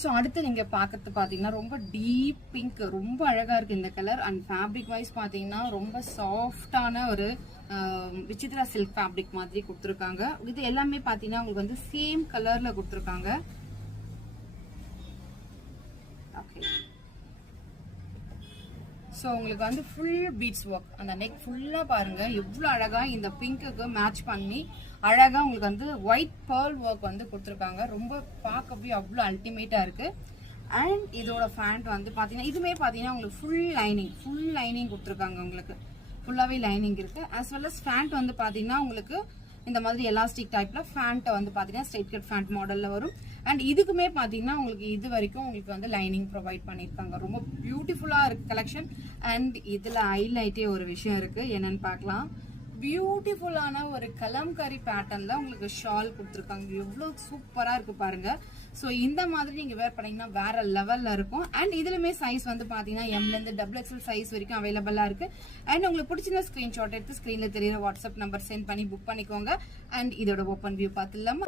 So அடுத்து நீங்கள் பார்க்கறது பார்த்தீங்கன்னா ரொம்ப டீப் பிங்க், ரொம்ப அழகாக இருக்குது இந்த கலர். அண்ட் ஃபேப்ரிக் வைஸ் பார்த்தீங்கன்னா ரொம்ப சாஃப்டான ஒரு விசித்ரா சில்க் ஃபேப்ரிக் மாதிரி கொடுத்துருக்காங்க. இது எல்லாமே பார்த்தீங்கன்னா உங்களுக்கு வந்து சேம் கலரில் கொடுத்துருக்காங்க. ஓகே, ஸோ உங்களுக்கு வந்து ஃபுல் பீட்ஸ் ஒர்க், அந்த நெக் ஃபுல்லாக பாருங்கள் எவ்வளோ அழகாக இந்த பிங்க்குக்கு மேட்ச் பண்ணி அழகாக உங்களுக்கு வந்து ஒயிட் பேர்ல் ஒர்க் வந்து கொடுத்துருக்காங்க. ரொம்ப பார்க்கவே அவ்வளோ அல்டிமேட்டாக இருக்குது. அண்ட் இதோட ஃபேண்ட் வந்து பார்த்தீங்கன்னா இதுவுமே பார்த்தீங்கன்னா உங்களுக்கு ஃபுல் லைனிங் கொடுத்துருக்காங்க. உங்களுக்கு ஃபுல்லாகவே லைனிங் இருக்குது. ஆஸ் வெல் அஸ் ஃபேண்ட் வந்து பார்த்தீங்கன்னா உங்களுக்கு இந்த மாதிரி எலாஸ்டிக் டைப்பில் ஃபேண்ட்டை வந்து பார்த்தீங்கன்னா ஸ்ட்ரெயிட் கட் ஃபேண்ட் மாடலில் வரும். அண்ட் இதுக்குமே பார்த்தீங்கன்னா உங்களுக்கு இது வரைக்கும் உங்களுக்கு வந்து லைனிங் ப்ரொவைட் பண்ணியிருக்காங்க. ரொம்ப பியூட்டிஃபுல்லாக இருக்குது கலெக்ஷன். அண்ட் இதில் ஹைலைட்டே ஒரு விஷயம் இருக்குது, என்னன்னு பார்க்கலாம். பியூட்டிஃபுல்லான ஒரு கலம்கரி பேட்டர்னில் உங்களுக்கு ஷால் கொடுத்துருக்காங்க. எவ்வளோ சூப்பராக இருக்குது பாருங்கள். ஸோ இந்த மாதிரி நீங்கள் வேர் பண்ணிங்கன்னா வேறு லெவலில் இருக்கும். அண்ட் இதுலையுமே சைஸ் வந்து பார்த்தீங்கன்னா எம்லேருந்து XXL சைஸ் வரைக்கும் அவைலபிளாக இருக்குது. அண்ட் உங்களுக்கு பிடிச்சிருந்த ஸ்க்ரீன்ஷாட் எடுத்து ஸ்க்ரீனில் தெரியுற வாட்ஸ்அப் நம்பர் சென்ட் பண்ணி புக் பண்ணிக்கோங்க. அண்ட் இதோட ஓப்பன் வியூ பார்த்துலாமா?